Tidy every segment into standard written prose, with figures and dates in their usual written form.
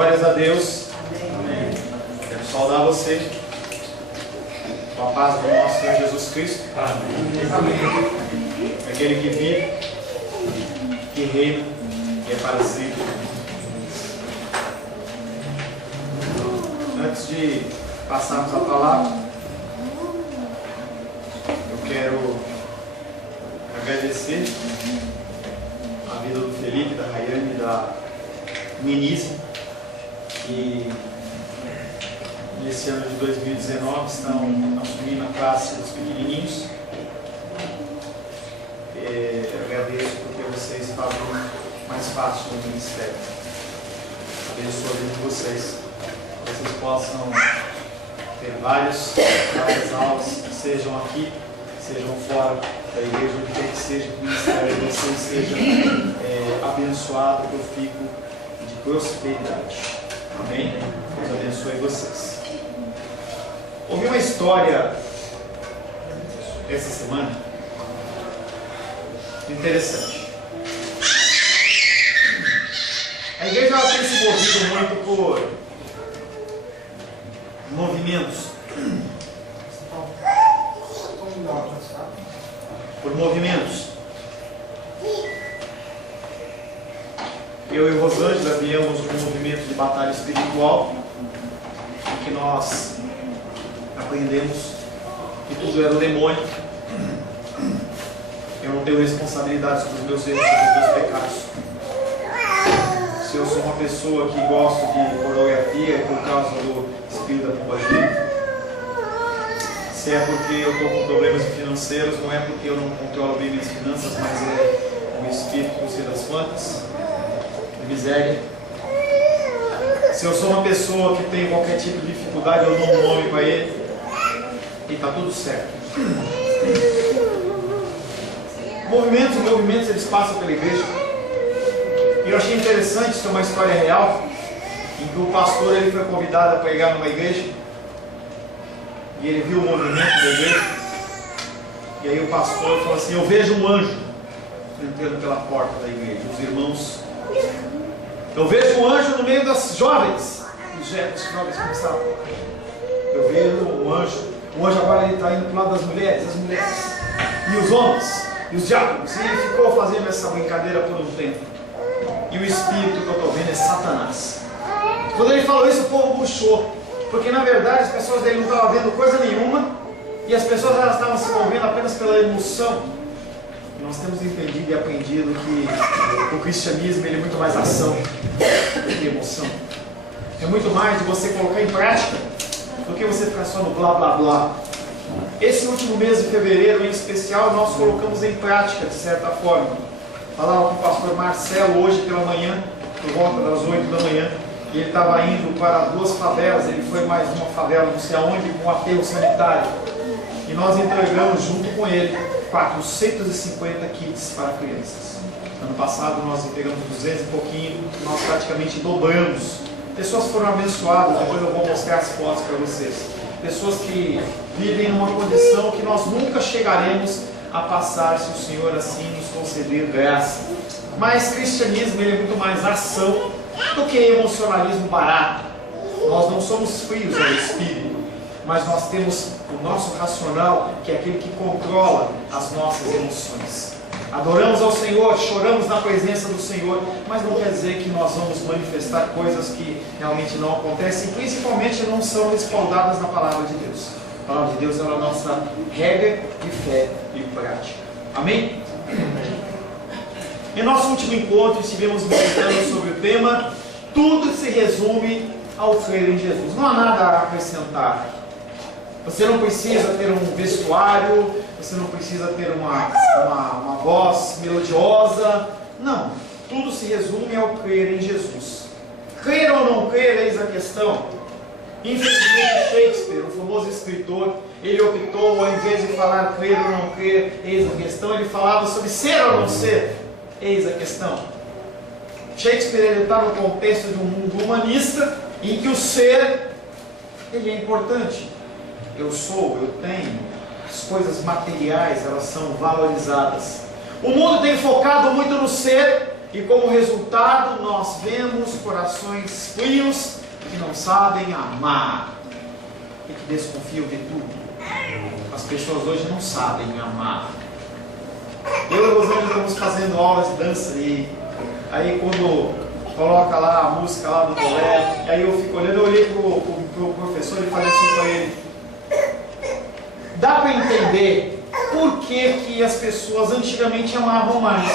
Glórias a Deus. Amém. Quero saudar você com a paz do nosso Senhor Jesus Cristo. Amém. Aquele que vive, que reina e é para sempre. Antes de passarmos a palavra, eu quero agradecer a vida do Felipe, da Rayane e da Menise, que nesse ano de 2019 estão assumindo a classe dos pequenininhos. Eu agradeço porque vocês fazem mais fácil o ministério. Abençoe a vida de vocês. Vocês possam ter várias aulas, sejam aqui, sejam fora da igreja, onde quer que seja, que o ministério de vocês seja abençoado, que eu fico de prosperidade. Amém? Deus abençoe vocês. Ouvi uma história essa semana interessante. A igreja ela tem se movido muito por movimentos. Por movimentos. Eu e Rosângela viemos um movimento de batalha espiritual, em que nós aprendemos que tudo era o demônio. Eu não tenho responsabilidade sobre os meus erros, sobre os meus pecados. Se eu sou uma pessoa que gosto de pornografia é por causa do espírito da pombagira. Se é porque eu estou com problemas financeiros, não é porque eu não controlo bem minhas finanças, mas é o espírito, não sei das quantas, de miséria. Se eu sou uma pessoa que tem qualquer tipo de dificuldade, eu dou um nome para ele e está tudo certo. Movimentos eles passam pela igreja. E eu achei interessante, isso é uma história real, em que o pastor ele foi convidado a pregar numa igreja. E ele viu o movimento da igreja. E aí o pastor falou assim: eu vejo um anjo entrando pela porta da igreja. Os irmãos, eu vejo um anjo no meio das jovens. Os jovens começaram. Eu vejo um anjo. O anjo agora ele está indo para o lado das mulheres, as mulheres. E os homens, e os diáconos. E ele ficou fazendo essa brincadeira por um tempo. E o espírito que eu estou vendo é Satanás. Quando ele falou isso, o povo puxou. Porque na verdade as pessoas dele não estavam vendo coisa nenhuma. E as pessoas elas estavam se movendo apenas pela emoção. E nós temos entendido e aprendido que o cristianismo ele é muito mais ação do que emoção. É muito mais de você colocar em prática do que você ficar só no blá blá blá. Esse último mês de fevereiro em especial nós colocamos em prática de certa forma. Falava com o pastor Marcelo hoje pela manhã, por volta das 8 da manhã. E ele estava indo para 2 favelas, ele foi mais uma favela, não sei aonde, com um aterro sanitário. E nós entregamos junto com ele 450 kits para crianças. Ano passado nós entregamos 200 e pouquinho, nós praticamente dobramos. Pessoas foram abençoadas, depois eu vou mostrar as fotos para vocês. Pessoas que vivem numa condição que nós nunca chegaremos a passar se o Senhor assim nos conceder graça. Mas cristianismo ele é muito mais ação do que emocionalismo barato. Nós não somos frios ao espírito, mas nós temos o nosso racional, que é aquele que controla as nossas emoções. Adoramos ao Senhor, choramos na presença do Senhor, mas não quer dizer que nós vamos manifestar coisas que realmente não acontecem, principalmente não são respaldadas na palavra de Deus. A palavra de Deus é a nossa regra de fé e prática. Amém? Em nosso último encontro estivemos meditando sobre o tema tudo se resume ao crer em Jesus. Não há nada a acrescentar. Você não precisa ter um vestuário, você não precisa ter uma voz melodiosa. Não, tudo se resume ao crer em Jesus. Crer ou não crer, eis a questão. Infelizmente Shakespeare, o famoso escritor, ele optou, ao invés de falar crer ou não crer, eis a questão, ele falava sobre ser ou não ser. Eis a questão. Shakespeare ele está no contexto de um mundo humanista em que o ser ele é importante. Eu sou, eu tenho, as coisas materiais elas são valorizadas. O mundo tem focado muito no ser E como resultado, nós vemos corações frios que não sabem amar e que desconfiam de tudo. As pessoas hoje não sabem amar. Eu e Rosângela estamos fazendo aulas de dança e aí quando coloca lá a música lá do balé, aí eu fico olhando, eu olhei pro professor e falei assim para ele: dá para entender por que as pessoas antigamente amavam mais.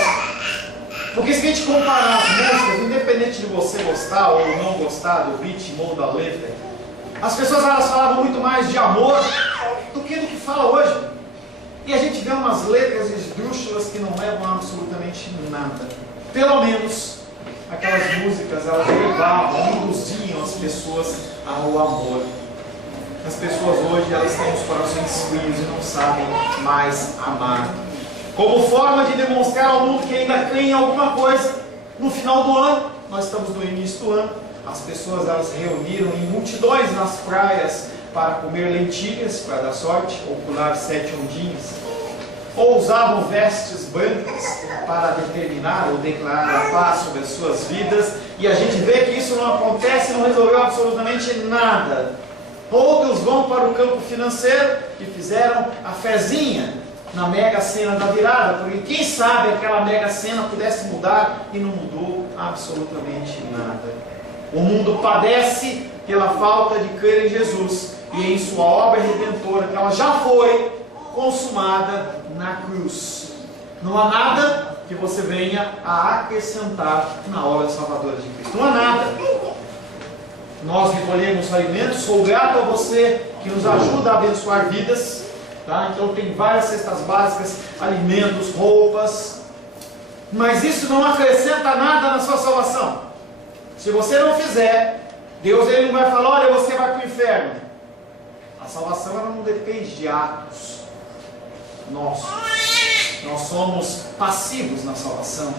Porque se a gente comparar as músicas, independente de você gostar ou não gostar do ritmo ou da letra, as pessoas elas falavam muito mais de amor do que fala hoje. E a gente vê umas letras esdrúxulas que não levam absolutamente nada. Pelo menos aquelas músicas elas levavam, induziam as pessoas ao amor. As pessoas hoje elas têm os corações frios e não sabem mais amar. Como forma de demonstrar ao mundo que ainda crê em alguma coisa, no final do ano, nós estamos no início do ano, as pessoas elas se reuniram em multidões nas praias para comer lentilhas, para dar sorte, ou pular 7 ondinhas, ou usavam vestes brancas para determinar ou declarar a paz sobre as suas vidas, e a gente vê que isso não acontece, não resolveu absolutamente nada. Outros vão para o campo financeiro e fizeram a fezinha na mega sena da virada, porque quem sabe aquela mega sena pudesse mudar e não mudou absolutamente nada. O mundo padece pela falta de crer em Jesus e em sua obra redentora, que ela já foi consumada na cruz. Não há nada que você venha a acrescentar na obra salvadora de Cristo. Não há nada. Nós recolhemos alimentos, sou grato a você que nos ajuda a abençoar vidas. Tá? Então tem várias cestas básicas, alimentos, roupas, mas isso não acrescenta nada na sua salvação. Se você não fizer, Deus ele não vai falar: olha, você vai para o inferno. A salvação ela não depende de atos nossos. Nós somos passivos na salvação.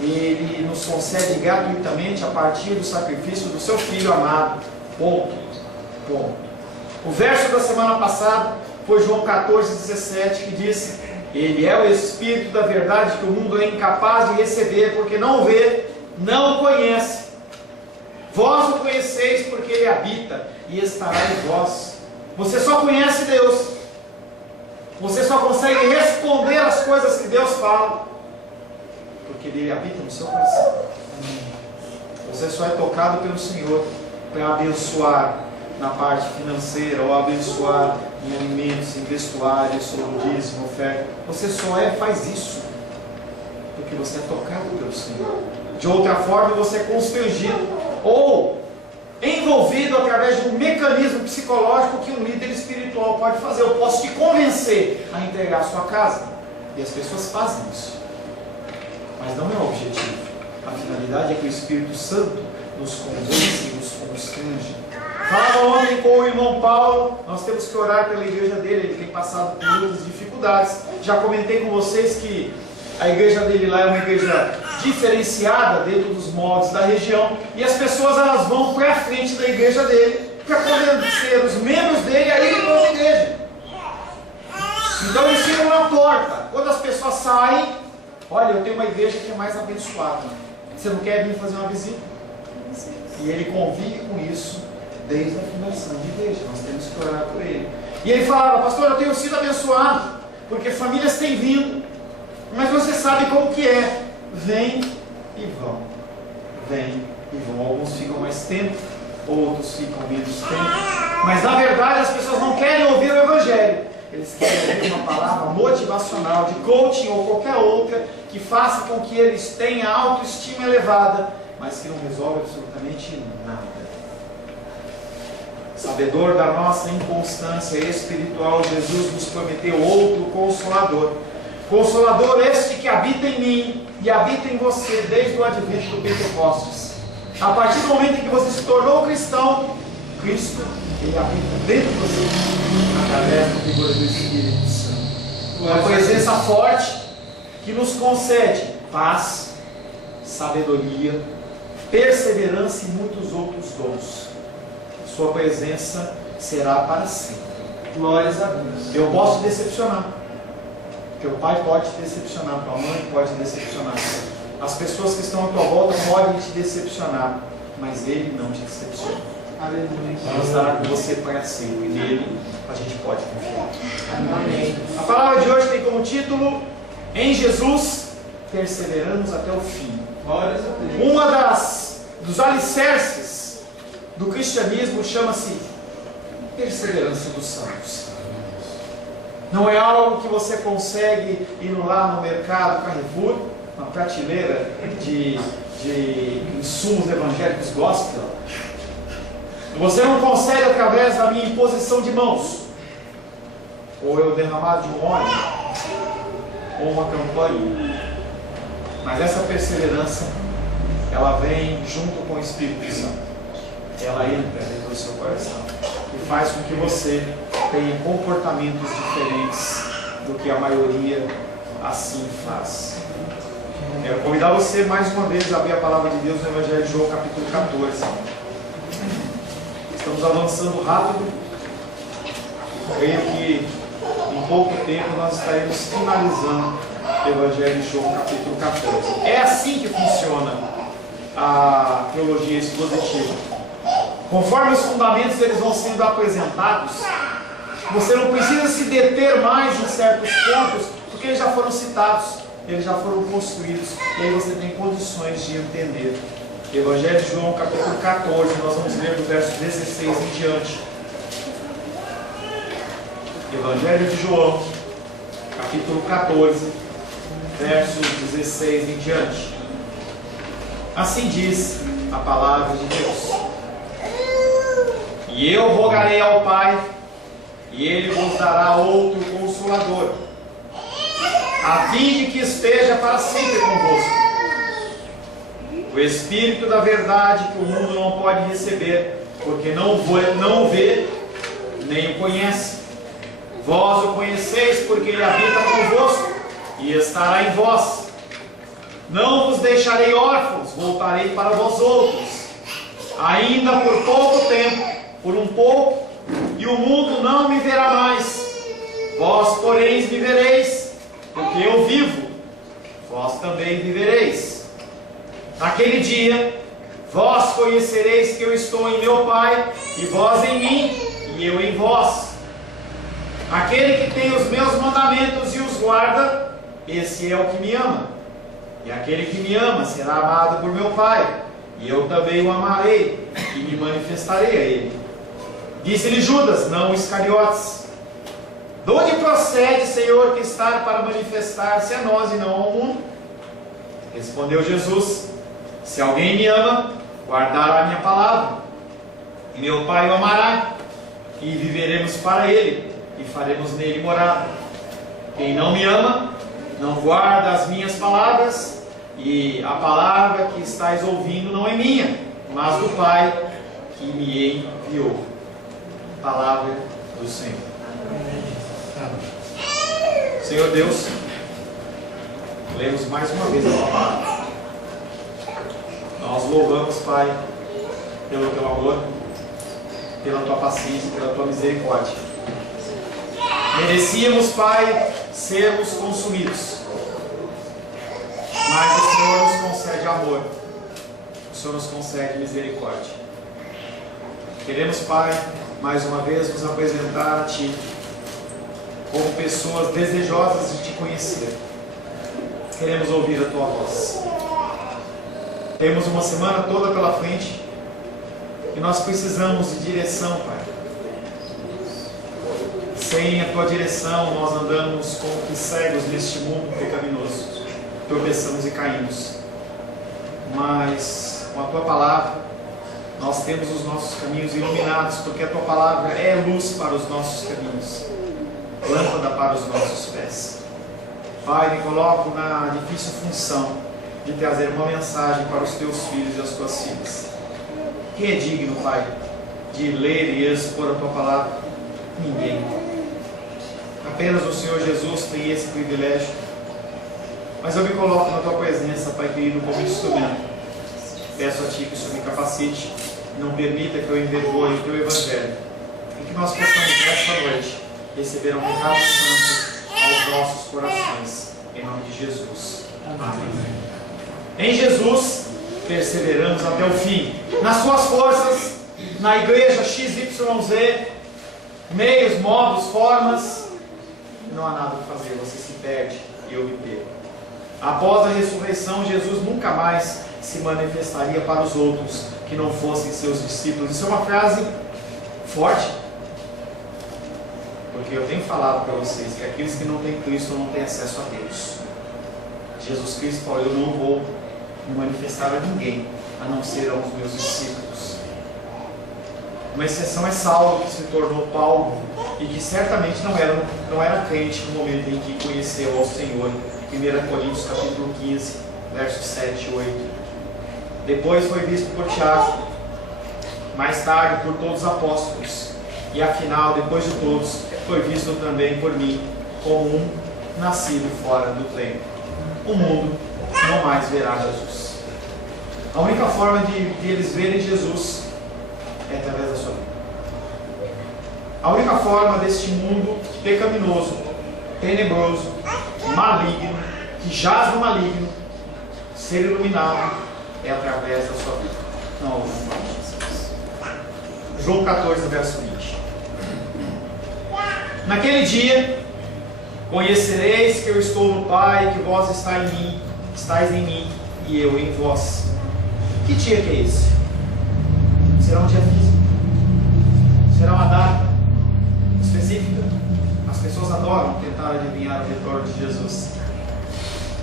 Ele nos concede gratuitamente a partir do sacrifício do seu Filho amado. Ponto. Ponto. O verso da semana passada foi João 14,17, que disse: Ele é o Espírito da verdade que o mundo é incapaz de receber, porque não o vê, não o conhece. Vós o conheceis porque Ele habita e estará em vós. Você só conhece Deus. Você só consegue responder às coisas que Deus fala porque Ele habita no seu coração. Você só é tocado pelo Senhor para abençoar na parte financeira, ou abençoar em alimentos, em vestuário, sobre dízimo, oferta. Você só faz isso porque você é tocado pelo Senhor. De outra forma, você é constrangido ou envolvido através de um mecanismo psicológico que um líder espiritual pode fazer. Eu posso te convencer a entregar a sua casa. E as pessoas fazem isso. Mas não é o objetivo. A finalidade é que o Espírito Santo nos convence e nos constrange. Falava ontem com o irmão Paulo, nós temos que orar pela igreja dele, ele tem passado por muitas dificuldades. Já comentei com vocês que a igreja dele lá é uma igreja diferenciada dentro dos moldes da região, e as pessoas elas vão para a frente da igreja dele para convencer os membros dele a irem para a igreja. Então eles ficam na porta. Quando as pessoas saem, olha, eu tenho uma igreja que é mais abençoada, você não quer vir fazer uma visita? E ele convive com isso desde a fundação de igreja. Nós temos que orar por ele. E ele falava: pastor, eu tenho sido abençoado porque famílias têm vindo, mas você sabe como que é, vem e vão, vem e vão. Alguns ficam mais tempo, outros ficam menos tempo, mas na verdade as pessoas não querem ouvir o Evangelho. Eles querem ouvir uma palavra motivacional, de coaching ou qualquer outra, que faça com que eles tenham a autoestima elevada, mas que não resolve absolutamente nada. Sabedor da nossa inconstância espiritual, Jesus nos prometeu outro Consolador. Consolador este que habita em mim e habita em você desde o advento do Pentecostes. A partir do momento em que você se tornou cristão, Cristo, Ele habita dentro de você, através da figura do Espírito Santo. Uma presença forte que nos concede paz, sabedoria, perseverança e muitos outros dons. Sua presença será para sempre. Glórias a Deus. Eu posso te decepcionar. Teu pai pode te decepcionar, tua mãe pode te decepcionar. As pessoas que estão à tua volta podem te decepcionar, mas Ele não te decepciona. Ele estará com você para sempre. Nele a gente pode confiar. Amém. A palavra de hoje tem como título: Em Jesus perseveramos até o fim. Uma dos alicerces do cristianismo chama-se perseverança dos santos. Não é algo que você consegue ir lá no mercado Carrefour, uma prateleira de insumos evangélicos gospel. Você não consegue através da minha imposição de mãos, ou eu derramado de um óleo, ou uma campanha. Mas essa perseverança, ela vem junto com o Espírito Santo. Ela entra dentro do seu coração e faz com que você tenha comportamentos diferentes do que a maioria assim faz. Quero convidar você mais uma vez a abrir a palavra de Deus no Evangelho de João, capítulo 14. Estamos avançando rápido. Creio que em pouco tempo nós estaremos finalizando o Evangelho de João, capítulo 14. É assim que funciona a teologia expositiva. Conforme os fundamentos eles vão sendo apresentados, você não precisa se deter mais em certos pontos, porque eles já foram citados, eles já foram construídos, e aí você tem condições de entender. Evangelho de João, capítulo 14, nós vamos ler do verso 16 em diante. Evangelho de João, capítulo 14, versos 16 em diante. Assim diz a palavra de Deus: E eu rogarei ao Pai, e Ele vos dará outro Consolador, a fim de que esteja para sempre convosco. O Espírito da verdade, que o mundo não pode receber, porque não o vê, nem o conhece. Vós o conheceis, porque Ele habita convosco e estará em vós. Não vos deixarei órfãos, voltarei para vós outros. Ainda por pouco tempo, por um pouco, e o mundo não me verá mais. Vós, porém, me vereis, porque eu vivo, vós também vivereis. Naquele dia, vós conhecereis que eu estou em meu Pai, e vós em mim, e eu em vós. Aquele que tem os meus mandamentos e os guarda, esse é o que me ama. E aquele que me ama será amado por meu Pai, e eu também o amarei, e me manifestarei a ele. Disse-lhe Judas, não Iscariotes: De onde procede, Senhor, que está para manifestar-se a nós e não ao mundo? Respondeu Jesus: Se alguém me ama, guardará a minha palavra, e meu Pai o amará, e viveremos para ele, e faremos nele morada. Quem não me ama, não guarda as minhas palavras, e a palavra que estáis ouvindo não é minha, mas do Pai que me enviou. Palavra do Senhor. Senhor Deus, lemos mais uma vez a tua palavra. Nós louvamos, Pai, pelo teu amor, pela tua paciência, pela tua misericórdia. Merecíamos, Pai, sermos consumidos, mas o Senhor nos concede amor, o Senhor nos concede misericórdia. Queremos, Pai, mais uma vez nos apresentar a Ti como pessoas desejosas de Te conhecer. Queremos ouvir a Tua voz. Temos uma semana toda pela frente e nós precisamos de direção, Pai. Sem a Tua direção, nós andamos como que cegos neste mundo pecaminoso. Tropeçamos e caímos. Mas com a Tua palavra, nós temos os nossos caminhos iluminados, porque a Tua palavra é luz para os nossos caminhos, lâmpada para os nossos pés. Pai, me coloco na difícil função de trazer uma mensagem para os Teus filhos e as Tuas filhas. Quem é digno, Pai, de ler e expor a Tua palavra? Ninguém. Apenas o Senhor Jesus tem esse privilégio. Mas eu me coloco na Tua presença, Pai querido, como instrumento. Peço a Ti que o Senhor me capacite, não permita que eu envergonhe o Teu Evangelho, e que nós possamos nesta noite receber um recado santo aos nossos corações, em nome de Jesus. Amém. Em Jesus, perseveramos até o fim. Nas suas forças, na igreja XYZ, meios, modos, formas, não há nada a fazer, você se perde e eu me perco. Após a ressurreição, Jesus nunca mais se manifestaria para os outros que não fossem seus discípulos. Isso é uma frase forte, porque eu tenho falado para vocês que aqueles que não têm Cristo não têm acesso a Deus. Jesus Cristo falou: eu não vou me manifestar a ninguém, a não ser aos meus discípulos. Uma exceção é Saulo, que se tornou Paulo, e que certamente não era crente no momento em que conheceu ao Senhor. 1 Coríntios capítulo 15, versos 7 e 8. Depois foi visto por Tiago, mais tarde por todos os apóstolos, e afinal, depois de todos, foi visto também por mim, como um nascido fora do tempo. O mundo não mais verá Jesus. A única forma de eles verem Jesus é através da sua vida. A única forma deste mundo pecaminoso, tenebroso, maligno, que jaz no maligno, ser iluminado é através da sua vida. Não, João 14, verso 20. Naquele dia conhecereis que eu estou no Pai, que vós estáis em mim e eu em vós. Que dia que é esse? Será um dia físico? Será uma data específica? As pessoas adoram tentar adivinhar o retorno de Jesus.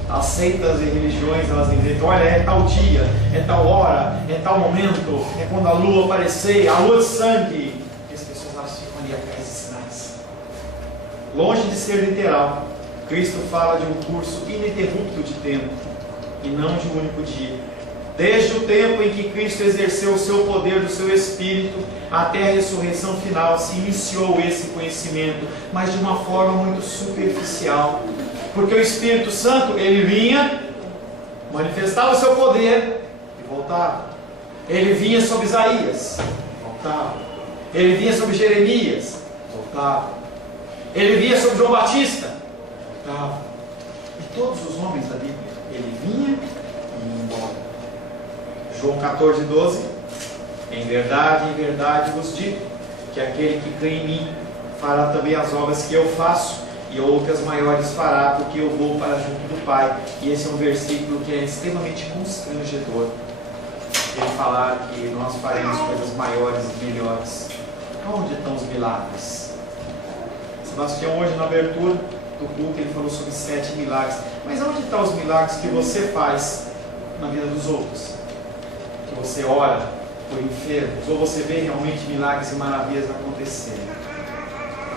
As seitas e religiões, elas inventam: olha, é tal dia, é tal hora, é tal momento, é quando a lua aparecer, a lua de sangue. E as pessoas, elas ficam ali atrás de sinais. Longe de ser literal, Cristo fala de um curso ininterrupto de tempo e não de um único dia. Desde o tempo em que Cristo exerceu o seu poder do seu Espírito até a ressurreição final, se iniciou esse conhecimento, mas de uma forma muito superficial. Porque o Espírito Santo, ele vinha, manifestava o seu poder e voltava. Ele vinha sobre Isaías, voltava. Ele vinha sobre Jeremias, voltava. Ele vinha sobre João Batista, voltava. E todos os homens da Bíblia, ele vinha e ia embora. João 14, 12. Em verdade vos digo, que aquele que crê em mim fará também as obras que eu faço, e outras maiores fará, porque eu vou para junto do Pai. E esse é um versículo que é extremamente constrangedor. Ele falar que nós faremos coisas maiores e melhores. Onde estão os milagres? Sebastião, hoje na abertura do culto, ele falou sobre 7 milagres. Mas onde estão os milagres que você faz na vida dos outros? Que você ora por enfermos, ou você vê realmente milagres e maravilhas acontecerem?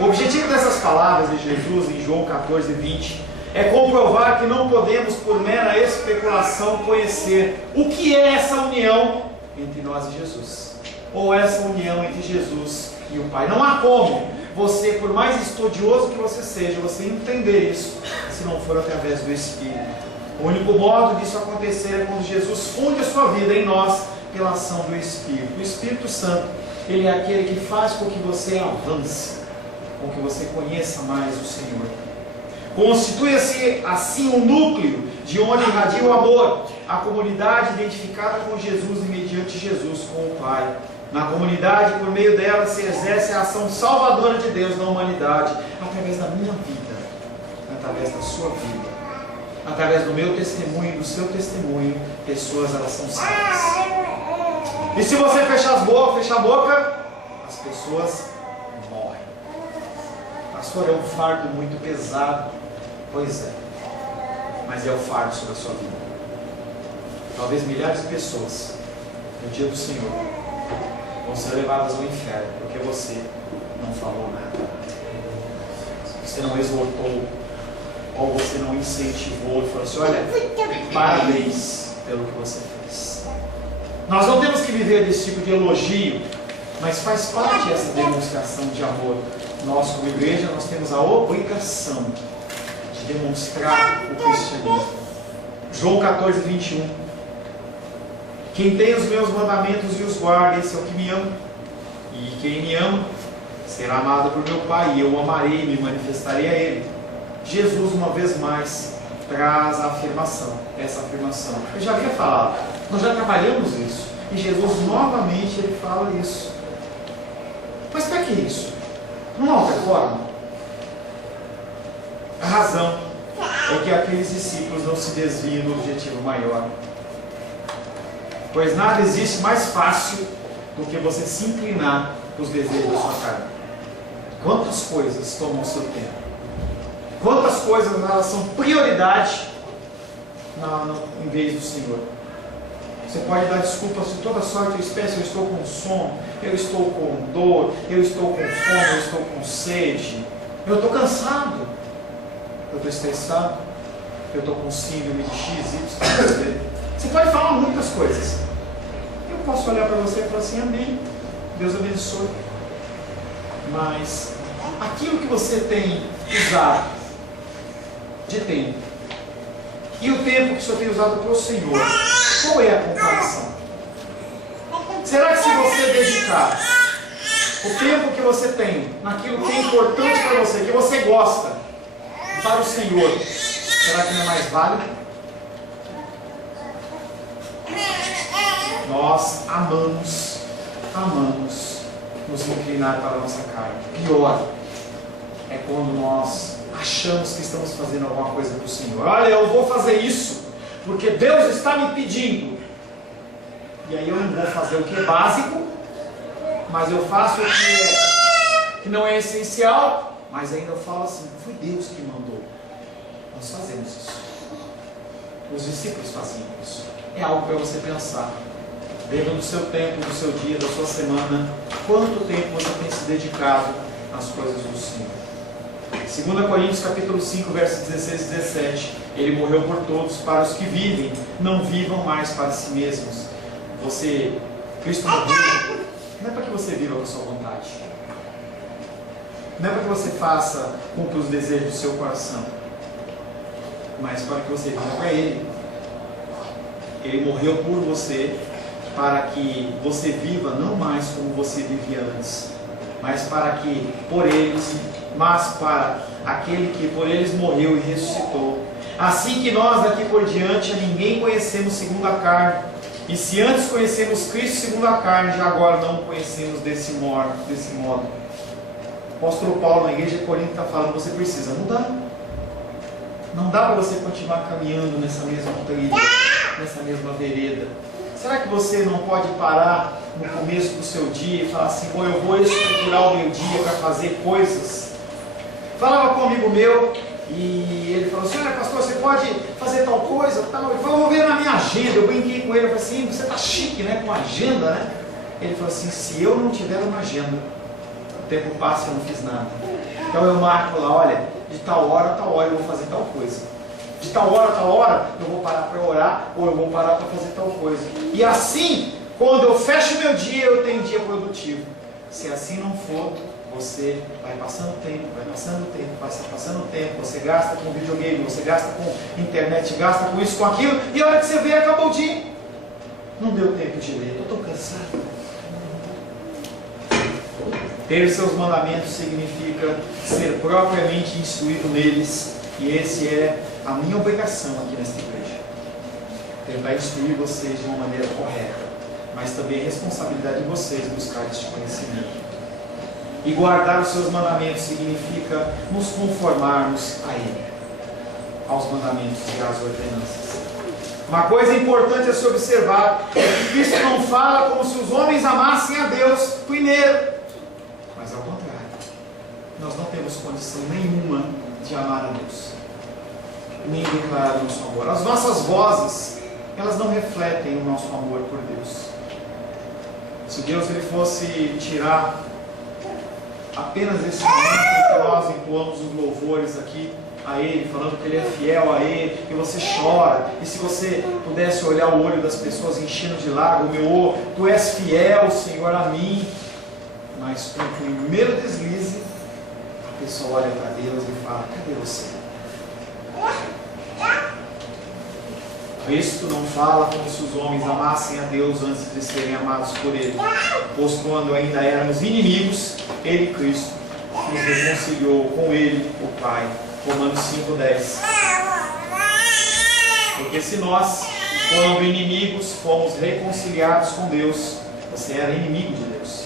O objetivo dessas palavras de Jesus em João 14, 20 é comprovar que não podemos, por mera especulação, conhecer o que é essa união entre nós e Jesus, ou essa união entre Jesus e o Pai. Não há como você, por mais estudioso que você seja, você entender isso, se não for através do Espírito. O único modo disso acontecer é quando Jesus funde a sua vida em nós pela ação do Espírito. O Espírito Santo, ele é aquele que faz com que você avance, com que você conheça mais o Senhor. Constitui-se assim um núcleo de onde irradia o amor, a comunidade identificada com Jesus e mediante Jesus com o Pai. Na comunidade, por meio dela, se exerce a ação salvadora de Deus na humanidade, através da minha vida, através da sua vida, através do meu testemunho e do seu testemunho, pessoas, elas são salvas. E se você fechar a boca, as pessoas morrem. Pastor, é um fardo muito pesado. Pois é, mas é o fardo sobre a sua vida. Talvez milhares de pessoas, no dia do Senhor, vão ser levadas ao inferno, porque você não falou nada. Você não exortou, ou você não incentivou e falou assim: olha, parabéns pelo que você fez. Nós não temos que viver desse tipo de elogio, mas faz parte dessa demonstração de amor. Nós, como igreja, nós temos a obrigação de demonstrar o cristianismo. João 14, 21. Quem tem os meus mandamentos e os guarda, esse é o que me ama. E quem me ama será amado por meu Pai, e eu o amarei e me manifestarei a ele. Jesus, uma vez mais, traz a afirmação, essa afirmação. Eu já havia falado, nós já trabalhamos isso, e Jesus novamente ele fala isso. Mas para que isso? Não há outra forma? A razão é que aqueles discípulos não se desviam do objetivo maior. Pois nada existe mais fácil do que você se inclinar para os desejos da sua carne. Quantas coisas tomam o seu tempo? Quantas coisas elas são prioridade em vez do Senhor? Você pode dar desculpas de toda sorte e espécie. Eu estou com sono, eu estou com dor, eu estou com fome, eu estou com sede, eu estou cansado, eu estou estressado, eu estou com síndrome de X, Y. Você pode falar muitas coisas. Eu posso olhar para você e falar assim, amém, Deus abençoe. Mas aquilo que você tem usado de tempo e o tempo que o Senhor tem usado para o Senhor, qual é a comparação? Será que se você dedicar o tempo que você tem naquilo que é importante para você, que você gosta, para o Senhor, será que não é mais válido? Nós amamos nos inclinar para a nossa carne. Pior é quando nós achamos que estamos fazendo alguma coisa para o Senhor. Olha, eu vou fazer isso porque Deus está me pedindo. E aí eu não vou fazer o que é básico, mas eu faço o que não é essencial, mas ainda eu falo assim, foi Deus que mandou. Nós fazemos isso. Os discípulos faziam isso. É algo para você pensar. Dentro do seu tempo, do seu dia, da sua semana, quanto tempo você tem se dedicado às coisas do Senhor? 2 Coríntios capítulo 5, versos 16 e 17. Ele morreu por todos, para os que vivem, não vivam mais para si mesmos. Cristo morreu, não é para que você viva com a sua vontade. Não é para que você cumpra os desejos do seu coração, mas para que você viva para Ele. Ele morreu por você, para que você viva não mais como você vivia antes, mas para aquele que por eles morreu e ressuscitou. Assim que nós daqui por diante a ninguém conhecemos segundo a carne, e se antes conhecemos Cristo segundo a carne, já agora não o conhecemos desse modo. O apóstolo Paulo na igreja de Corinto está falando, você precisa mudar. Não dá para você continuar caminhando nessa mesma trilha, nessa mesma vereda. Será que você não pode parar no começo do seu dia e falar assim, eu vou estruturar o meu dia para fazer coisas? Falava com um amigo meu e ele falou assim, olha pastor, você pode fazer tal coisa? Tal. Eu falei, vou ver na minha agenda. Eu brinquei com ele, eu falei assim, você está chique, né, com agenda, né? Ele falou assim, se eu não tiver uma agenda, o tempo passa e eu não fiz nada. Então eu marco lá, olha, de tal hora a tal hora eu vou fazer tal coisa. De tal hora a tal hora eu vou parar para orar, ou eu vou parar para fazer tal coisa. E assim, quando eu fecho meu dia, eu tenho um dia produtivo. Se assim não for, você vai passando o tempo, você gasta com videogame, você gasta com internet, gasta com isso, com aquilo, e a hora que você vê, acabou o dia. Não deu tempo de ler, eu estou cansado. Ter seus mandamentos significa ser propriamente instruído neles, e esse é a minha obrigação aqui nesta igreja. Tentar instruir vocês de uma maneira correta, mas também é responsabilidade de vocês buscar este conhecimento. E guardar os seus mandamentos significa nos conformarmos a Ele, aos mandamentos e às ordenanças. Uma coisa importante a se observar é que Cristo não fala como se os homens amassem a Deus primeiro, mas ao contrário. Nós não temos condição nenhuma de amar a Deus, nem declarar o nosso amor. As nossas vozes, elas não refletem o nosso amor por Deus. Se Deus ele fosse tirar apenas esse momento em que nós entoamos os louvores aqui a Ele, falando que Ele é fiel a Ele, que você chora, e se você pudesse olhar o olho das pessoas enchendo de lágrimas, Tu és fiel, Senhor, a mim, mas com o primeiro deslize, a pessoa olha para Deus e fala, cadê você? Cristo não fala como se os homens amassem a Deus antes de serem amados por Ele, pois quando ainda éramos inimigos, Ele, Cristo, nos reconciliou com Ele, o Pai. Romanos 5:10. Porque se nós, quando inimigos, fomos reconciliados com Deus, você era inimigo de Deus,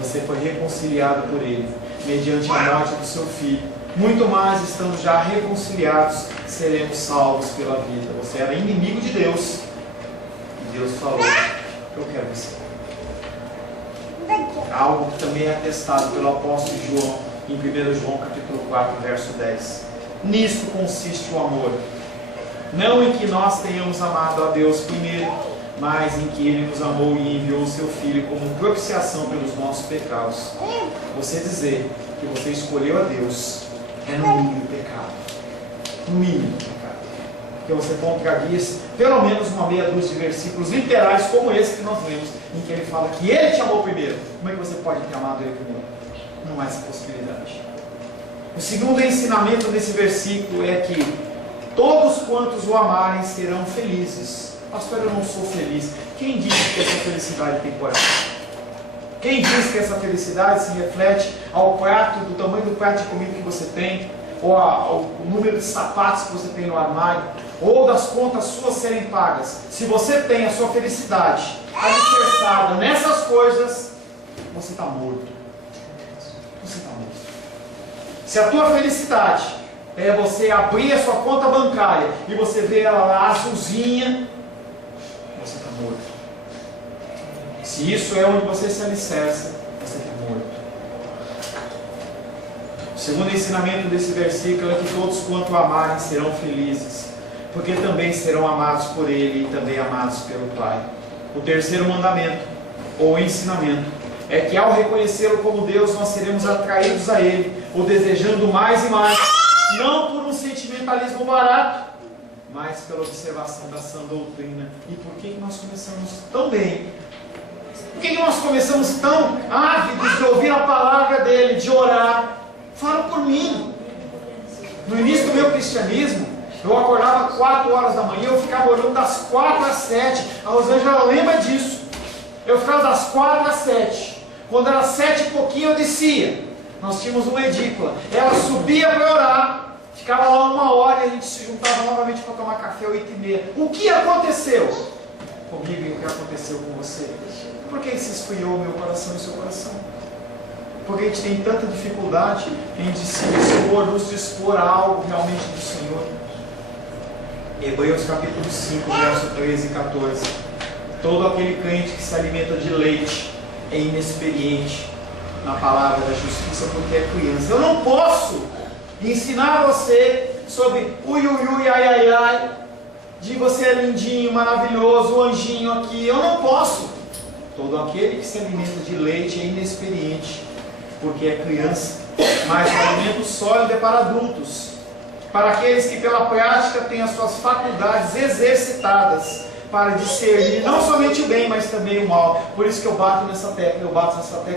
você foi reconciliado por Ele, mediante a morte do seu Filho. Muito mais, estando já reconciliados, seremos salvos pela vida. Você era inimigo de Deus, e Deus falou: eu quero você. Algo que também é atestado pelo apóstolo João, em 1 João capítulo 4, verso 10. Nisto consiste o amor, não em que nós tenhamos amado a Deus primeiro, mas em que Ele nos amou e enviou o seu Filho como propiciação pelos nossos pecados. Você dizer que você escolheu a Deus é no mínimo pecado. No mínimo pecado. Porque você contradiz pelo menos uma meia dúzia de versículos literais como esse que nós lemos, em que ele fala que Ele te amou primeiro. Como é que você pode ter amado Ele primeiro? Não há essa possibilidade. O segundo ensinamento desse versículo é que todos quantos o amarem serão felizes. Pastor, eu não sou feliz. Quem disse que essa felicidade é temporária? Quem diz que essa felicidade se reflete ao prato, do tamanho do prato de comida que você tem, ou ao número de sapatos que você tem no armário, ou das contas suas serem pagas? Se você tem a sua felicidade alicerçada nessas coisas, você está morto. Você está morto. Se a tua felicidade é você abrir a sua conta bancária e você vê ela lá azulzinha, você está morto. Se isso é onde você se alicerça, você está morto. O segundo ensinamento desse versículo é que todos quanto o amarem serão felizes, porque também serão amados por Ele e também amados pelo Pai. O terceiro mandamento, ou ensinamento, é que ao reconhecê-lo como Deus, nós seremos atraídos a Ele, o desejando mais e mais, não por um sentimentalismo barato, mas pela observação da sã doutrina. E por que nós começamos tão bem? Por que nós começamos tão ávidos de ouvir a palavra dele, de orar? Fala por mim. No início do meu cristianismo, eu acordava 4 horas da manhã, eu ficava orando das 4 às 7. A Rosângela lembra disso. Eu ficava das 4 às 7. Quando era 7 e pouquinho eu descia. Nós tínhamos uma edícula. Ela subia para orar, ficava lá 1 hora e a gente se juntava novamente para tomar café 8h30. O que aconteceu comigo e o que aconteceu com você? Por que se esfriou o meu coração e o seu coração? Porque a gente tem tanta dificuldade em se dispor, nos dispor a algo realmente do Senhor. Hebreus capítulo 5, verso 13 e 14. Todo aquele crente que se alimenta de leite é inexperiente na palavra da justiça, porque é criança. Eu não posso ensinar você sobre ui, ai, ai, de você é lindinho, maravilhoso, o anjinho aqui. Eu não posso. Todo aquele que se alimenta de leite é inexperiente, porque é criança. Mas o alimento sólido é para adultos, para aqueles que pela prática têm as suas faculdades exercitadas para discernir não somente o bem, mas também o mal. Por isso que eu bato nessa tecla,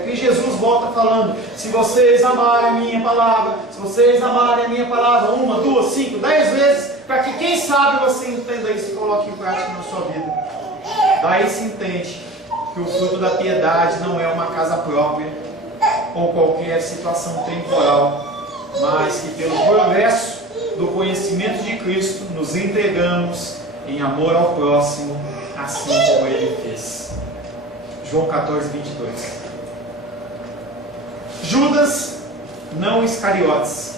E Jesus volta falando: se vocês amarem a minha palavra, se vocês amarem a minha palavra 1, 2, 5, 10 vezes, para que quem sabe você entenda isso e coloque em prática na sua vida. Daí se entende que o fruto da piedade não é uma casa própria ou qualquer situação temporal, mas que pelo progresso do conhecimento de Cristo nos entregamos em amor ao próximo, assim como Ele fez. João 14, 22. Judas, não Iscariotes,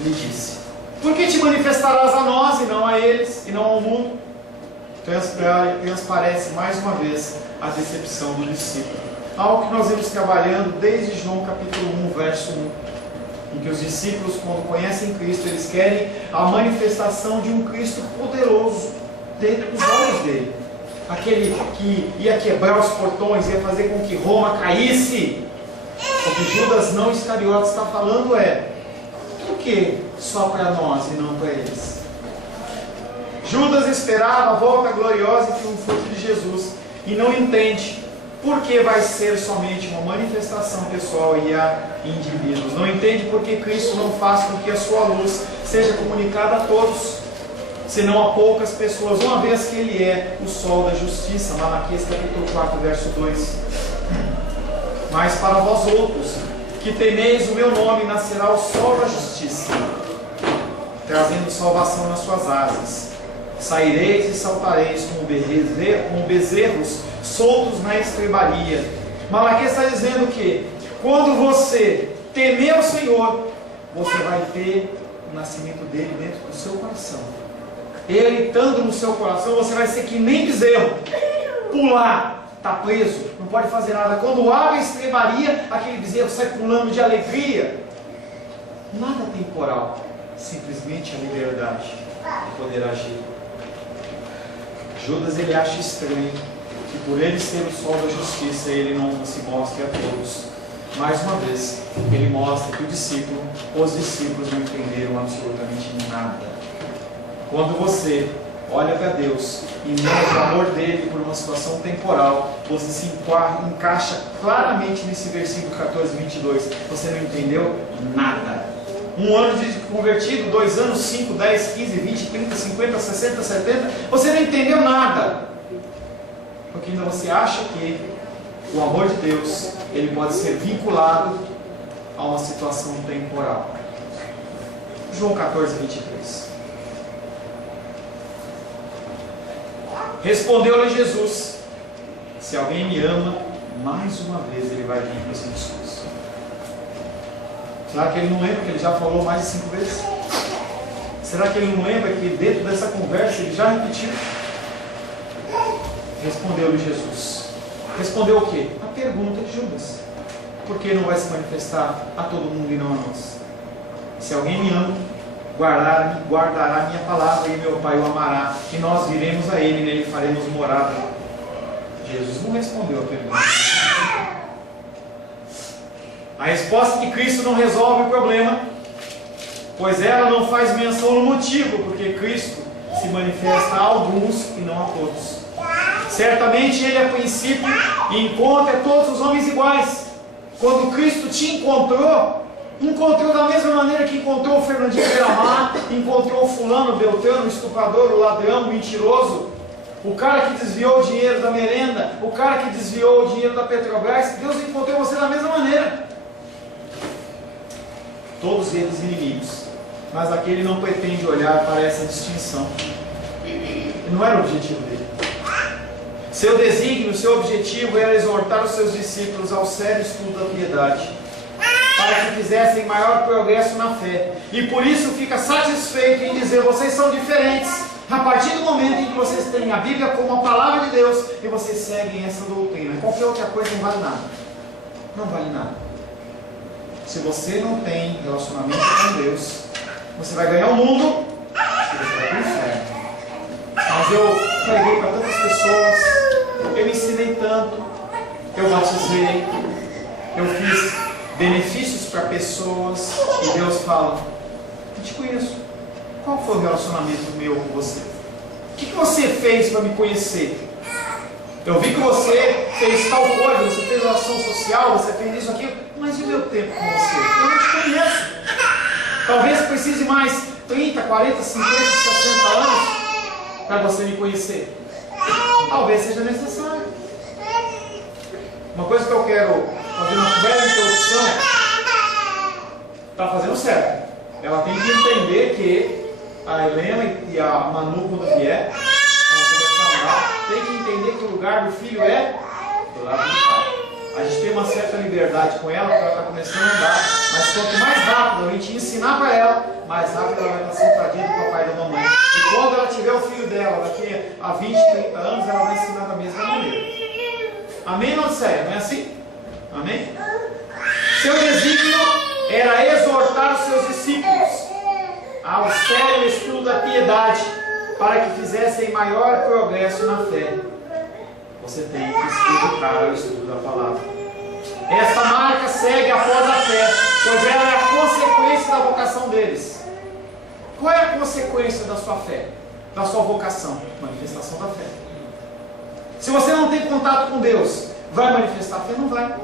lhe disse: por que te manifestarás a nós e não a eles, e não ao mundo? Transparece mais uma vez a decepção do discípulo. Algo que nós vemos trabalhando desde João capítulo 1, verso 1. Em que os discípulos, quando conhecem Cristo, eles querem a manifestação de um Cristo poderoso dentro dos olhos dele. Aquele que ia quebrar os portões, ia fazer com que Roma caísse. O que Judas não Iscariotes está falando é: por que só para nós e não para eles? Judas esperava a volta gloriosa e triunfante de Jesus e não entende por que vai ser somente uma manifestação pessoal e a indivíduos. Não entende por que Cristo não faz com que a sua luz seja comunicada a todos, senão a poucas pessoas, uma vez que Ele é o sol da justiça. Malaquias capítulo 4, verso 2. Mas para vós outros, que temeis o meu nome, nascerá o sol da justiça, trazendo salvação nas suas asas. Saireis e saltareis como bezerros soltos na estrebaria. Malaquias está dizendo que quando você temer o Senhor, você vai ter o nascimento dele dentro do seu coração. Ele estando no seu coração, você vai ser que nem bezerro, pular, está preso, não pode fazer nada. Quando abre a estrebaria, aquele bezerro sai pulando de alegria. Nada temporal, simplesmente a liberdade de poder agir. Judas, ele acha estranho que por ele ser o sol da justiça, ele não se mostre a todos. Mais uma vez, ele mostra que os discípulos não entenderam absolutamente nada. Quando você olha para Deus e nega o amor dele por uma situação temporal, você se encaixa claramente nesse versículo 14, 22. Você não entendeu nada. 1 ano de convertido, 2 anos, 5, 10, 15, 20, 30, 50, 60, 70, você não entendeu nada. Porque ainda você acha que o amor de Deus, ele pode ser vinculado a uma situação temporal. João 14, 23. Respondeu-lhe Jesus: se alguém me ama, mais uma vez ele vai vir com esse discurso. Será que ele não lembra que ele já falou mais de 5 vezes? Será que ele não lembra que dentro dessa conversa ele já repetiu? Respondeu-lhe Jesus. Respondeu o quê? A pergunta de Judas. Por que não vai se manifestar a todo mundo e não a nós? Se alguém me ama, guardará minha palavra, e meu Pai o amará, e nós viremos a ele, e nele faremos morada. Jesus não respondeu a pergunta. A resposta de Cristo não resolve o problema, pois ela não faz menção no motivo, porque Cristo se manifesta a alguns e não a todos. Certamente ele a princípio encontra todos os homens iguais. Quando Cristo te encontrou da mesma maneira que encontrou o Fernandinho Beramar, encontrou o fulano, o Beltrano, o estuprador, o ladrão, o mentiroso, o cara que desviou o dinheiro da merenda, o cara que desviou o dinheiro da Petrobras. Deus encontrou você da mesma maneira. Todos eles inimigos, mas aquele não pretende olhar para essa distinção. Não era o objetivo dele. Seu desígnio, seu objetivo era exortar os seus discípulos ao sério estudo da piedade, para que fizessem maior progresso na fé. E por isso fica satisfeito em dizer: vocês são diferentes. A partir do momento em que vocês têm a Bíblia como a palavra de Deus e vocês seguem essa doutrina, qualquer outra coisa não vale nada. Não vale nada. Se você não tem relacionamento com Deus, você vai ganhar o mundo e você vai para o inferno. Mas eu preguei para tantas pessoas, eu ensinei tanto, eu batizei, eu fiz benefícios para pessoas, e Deus fala: eu te conheço. Qual foi o relacionamento meu com você? O que você fez para me conhecer? Eu vi que você fez tal coisa, você fez ação social, você fez isso, aquilo, mas e o meu tempo com você? Eu não te conheço. Talvez precise mais 30, 40, 50, 60 anos para você me conhecer. Talvez seja necessário. Uma coisa que eu quero fazer uma breve introdução, está fazendo certo. Ela tem que entender que a Helena e a Manu, quando vier, tem que entender que o lugar do filho é do lado do pai. A gente tem uma certa liberdade com ela, porque ela está começando a andar, mas quanto mais rápido a gente ensinar para ela, mais rápido ela vai estar sentadinha com o papai e da mamãe. E quando ela tiver o filho dela, daqui a 20, 30 anos, ela vai ensinar da mesma maneira. Amém, não sério? Não é assim? Amém? Seu desígnio era exortar os seus discípulos ao sério estudo da piedade, para que fizessem maior progresso na fé. Você tem que se dedicar ao estudo da palavra. Esta marca segue após a fé, pois ela é a consequência da vocação deles. Qual é a consequência da sua fé, da sua vocação? Manifestação da fé. Se você não tem contato com Deus, vai manifestar a fé? Não vai.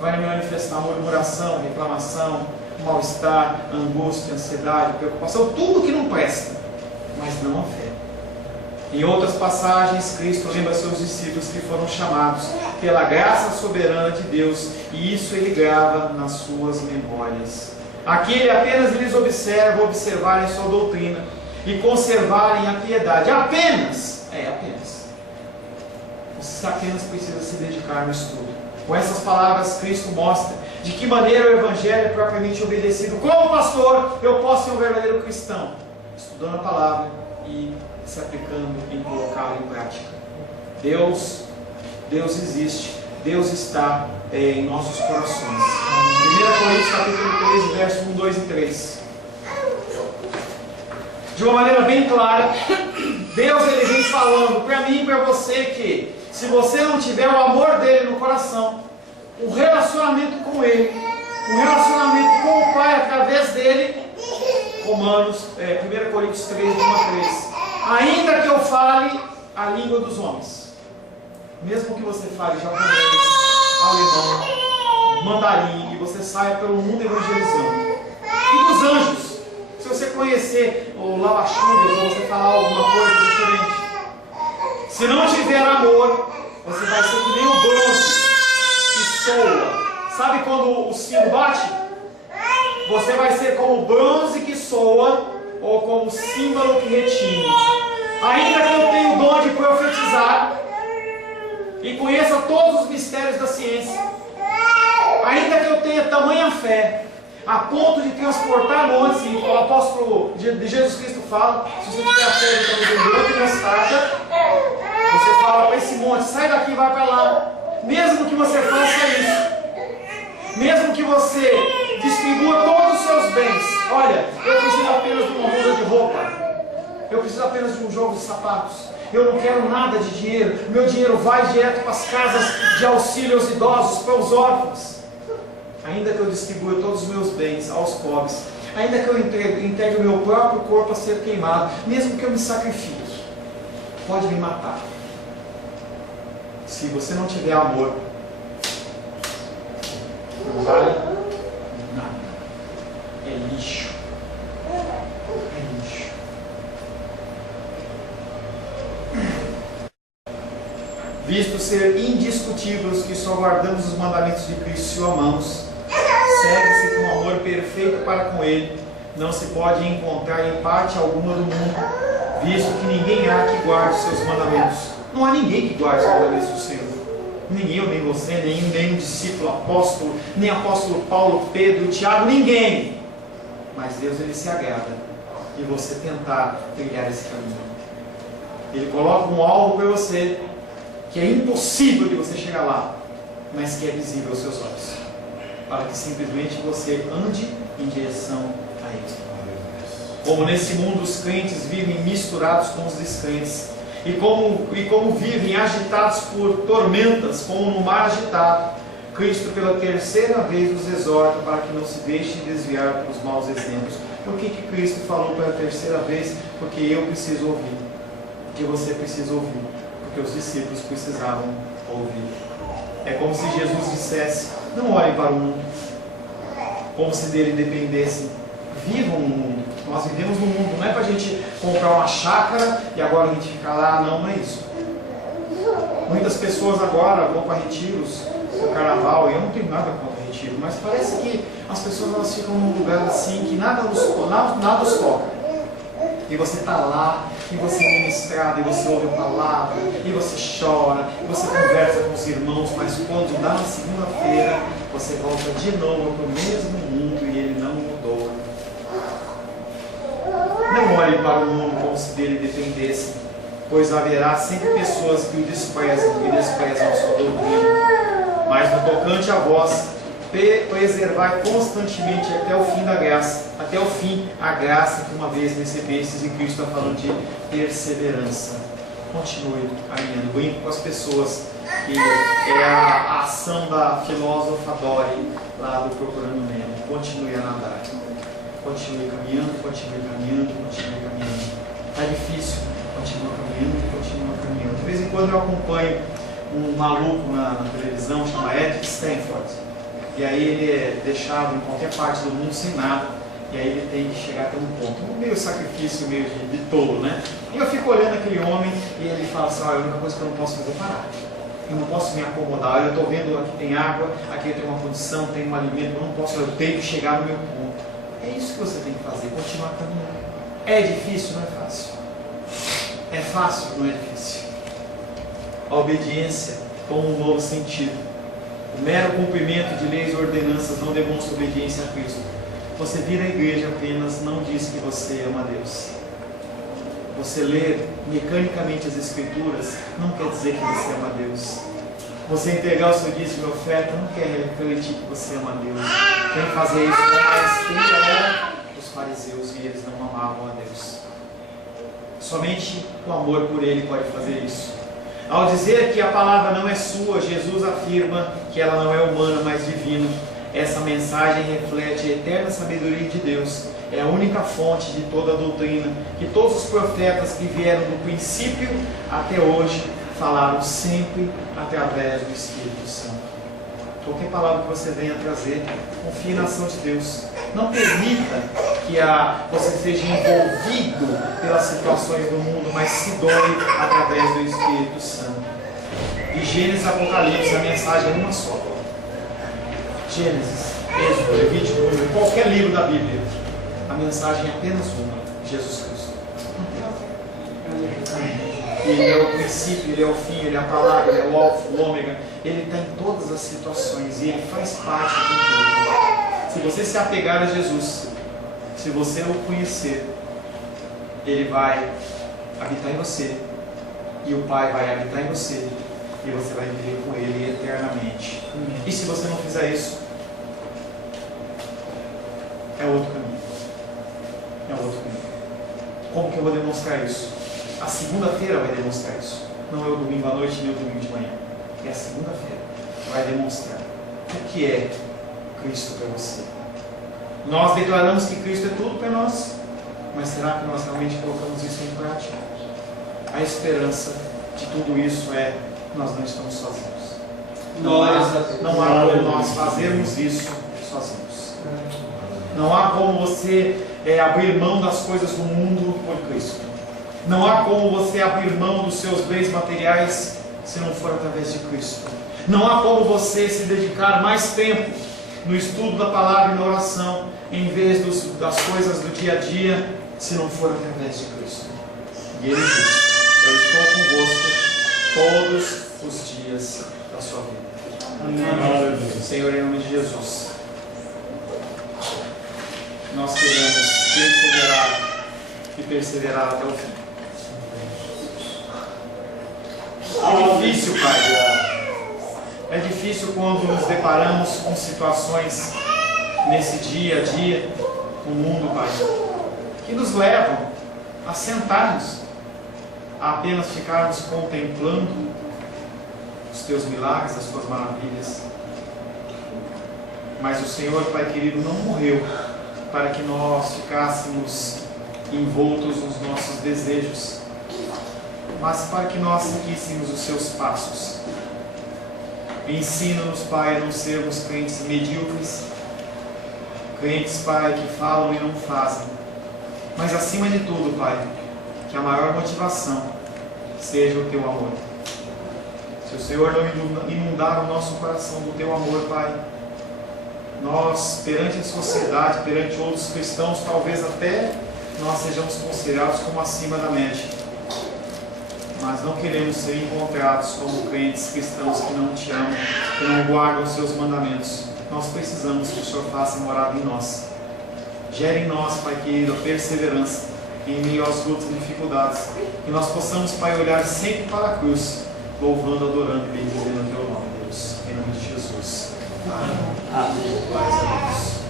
Vai manifestar murmuração, reclamação, mal-estar, angústia, ansiedade, preocupação, tudo que não presta, mas não a fé. Em outras passagens, Cristo lembra seus discípulos que foram chamados pela graça soberana de Deus, e isso ele grava nas suas memórias. Aqui ele apenas lhes observa, observarem sua doutrina e conservarem a piedade. Apenas. Você apenas precisa se dedicar no estudo. Com essas palavras, Cristo mostra de que maneira o Evangelho é propriamente obedecido. Como pastor, eu posso ser um verdadeiro cristão, estudando a palavra e se aplicando em colocá-la em prática. Deus existe, Deus está em nossos corações. 1 Coríntios capítulo 13, verso 1, 2 e 3. De uma maneira bem clara, Deus ele vem falando para mim e para você que se você não tiver o amor dele no coração, o relacionamento com ele, o relacionamento com o Pai através dele, 1 Coríntios 13, 1 a 3. Ainda que eu fale a língua dos homens, mesmo que você fale japonês, alemão, mandarim, e você saia pelo mundo evangelizando, e dos anjos, se você conhecer o Lavachúrias, ou você falar alguma coisa diferente, se não tiver amor, você vai ser que nem o bronze que soa. Sabe quando o sino bate? Você vai ser como o bronze que soa, ou como o símbolo que retine. Ainda que eu tenha o dom de profetizar e conheça todos os mistérios da ciência, ainda que eu tenha tamanha fé a ponto de transportar montes, e o apóstolo de Jesus Cristo fala, se você tiver a fé de um grão de mostarda, você fala para esse monte, sai daqui e vai para lá. Mesmo que você faça isso, mesmo que você distribua todos os seus bens, olha, eu preciso apenas de uma muda de roupa, eu preciso apenas de um jogo de sapatos, eu não quero nada de dinheiro, meu dinheiro vai direto para as casas de auxílio aos idosos, para os órfãos. Ainda que eu distribua todos os meus bens aos pobres, ainda que eu entregue o meu próprio corpo a ser queimado, mesmo que eu me sacrifique, pode me matar. Se você não tiver amor, não vale nada. É lixo. É lixo. Visto ser indiscutíveis que só guardamos os mandamentos de Cristo se o amamos, segue-se que um amor perfeito para com Ele não se pode encontrar em parte alguma do mundo, visto que ninguém há que guarde os seus mandamentos. Não há ninguém que guarde os mandamentos do Senhor. Nem eu, nem você, nem um discípulo apóstolo, nem apóstolo Paulo, Pedro, Tiago, ninguém. Mas Deus ele se agrada de você tentar trilhar esse caminho. Ele coloca um alvo para você que é impossível de você chegar lá, mas que é visível aos seus olhos, para que simplesmente você ande em direção a Ele. Como nesse mundo os crentes vivem misturados com os descrentes, e como vivem agitados por tormentas, como no mar agitado, Cristo pela terceira vez os exorta para que não se deixem desviar pelos maus exemplos. Por que Cristo falou pela terceira vez? Porque eu preciso ouvir, porque você precisa ouvir, porque os discípulos precisavam ouvir. É como se Jesus dissesse: não olhem para o mundo, como se dele dependessem. Vivam no mundo. Nós vivemos no mundo, não é para a gente comprar uma chácara e agora a gente ficar lá, não é isso. Muitas pessoas agora vão para retiros no carnaval, e eu não tenho nada contra retiro, mas parece que as pessoas elas ficam num lugar assim que nada os toca. E você está lá, e você é ministrado, e você ouve a palavra, e você chora, e você conversa com os irmãos, mas quando dá na segunda-feira, você volta de novo para o mesmo mundo e ele não mudou. Não olhe para o mundo como se dele dependesse, pois haverá sempre pessoas que o desprezam e desprezam a sua doutrina. Mas no tocante a vós, preservai constantemente até o fim da graça, até o fim a graça que uma vez recebestes, e Cristo está falando de perseverança. Continue caminhando. Brinco com as pessoas, que é a ação da filósofa Dory, lá do Procurando Nemo. Continue a nadar. Continue caminhando, continue caminhando, continue caminhando. Está difícil, continua caminhando, continua caminhando. De vez em quando eu acompanho um maluco na televisão, chama Ed Stanford. E aí ele é deixado em qualquer parte do mundo sem nada. E aí ele tem que chegar até um ponto, meio sacrifício, meio de tolo, né? E eu fico olhando aquele homem e ele fala assim: a única coisa que eu não posso fazer é parar. Eu não posso me acomodar. Eu estou vendo, aqui tem água, aqui tem uma condição, tem um alimento, eu não posso, eu tenho que chegar no meu ponto. É isso que você tem que fazer, continuar caminhando. É difícil? Não é fácil. É fácil? Não é difícil. A obediência com um novo sentido. O mero cumprimento de leis e ordenanças não demonstra obediência a Cristo. Você vir à igreja apenas não diz que você ama a Deus. Você ler mecanicamente as Escrituras não quer dizer que você ama a Deus. Você entregar o seu dízimo e oferta não quer refletir que você ama a Deus. Quem fazia isso com maestria eram os fariseus e eles não amavam a Deus. Somente o amor por Ele pode fazer isso. Ao dizer que a palavra não é sua, Jesus afirma que ela não é humana, mas divina. Essa mensagem reflete a eterna sabedoria de Deus. É a única fonte de toda a doutrina, que todos os profetas que vieram do princípio até hoje falaram sempre através do Espírito Santo. Qualquer palavra que você venha trazer, confie na ação de Deus. Não permita que você seja envolvido pelas situações do mundo, mas se doe através do Espírito Santo. De Gênesis e Apocalipse, a mensagem é uma só. Gênesis, Êxodo, Levítico, qualquer livro da Bíblia, a mensagem é apenas uma: Jesus Cristo. Ele é o princípio, Ele é o fim, Ele é a palavra, Ele é o alfa, o ômega. Ele está em todas as situações e Ele faz parte de tudo. Se você se apegar a Jesus, se você o conhecer, Ele vai habitar em você e o Pai vai habitar em você e você vai viver com Ele eternamente. E se você não fizer isso, é outro caminho. É outro caminho. Como que eu vou demonstrar isso? A segunda-feira vai demonstrar isso. Não é o domingo à noite nem o domingo de manhã. É a segunda-feira. Vai demonstrar o que é Cristo para você. Nós declaramos que Cristo é tudo para nós, mas será que nós realmente colocamos isso em prática? A esperança de tudo isso é: nós não estamos sozinhos. Não há como nós fazermos isso sozinhos. Não há como você abrir mão das coisas do mundo por Cristo. Não há como você abrir mão dos seus bens materiais se não for através de Cristo. Não há como você se dedicar mais tempo no estudo da palavra e na oração, em vez das coisas do dia a dia, se não for através de Cristo. E Ele diz: eu estou convosco todos os dias da sua vida. Amém. Senhor, em nome de Jesus, nós queremos perseverar e perseverar até o fim. É difícil, Pai. É difícil quando nos deparamos com situações nesse dia a dia no mundo, Pai, que nos levam a sentarmos, a apenas ficarmos contemplando os Teus milagres, as Tuas maravilhas. Mas o Senhor, Pai querido, não morreu para que nós ficássemos envoltos nos nossos desejos, mas para que nós seguíssemos os Seus passos. Ensina-nos, Pai, a não sermos crentes medíocres, crentes, Pai, que falam e não fazem, mas acima de tudo, Pai, que a maior motivação seja o Teu amor. Se o Senhor não inundar o nosso coração do Teu amor, Pai, nós, perante a sociedade, perante outros cristãos, talvez até nós sejamos considerados como acima da média. Mas não queremos ser encontrados como crentes cristãos que não Te amam, que não guardam os Seus mandamentos. Nós precisamos que o Senhor faça morada em nós. Gere em nós, Pai querido, a perseverança em meio às lutas e dificuldades. Que nós possamos, Pai, olhar sempre para a cruz, louvando, adorando e bendizendo o Teu nome, Deus. Em nome de Jesus. Amém. Glórias a Deus.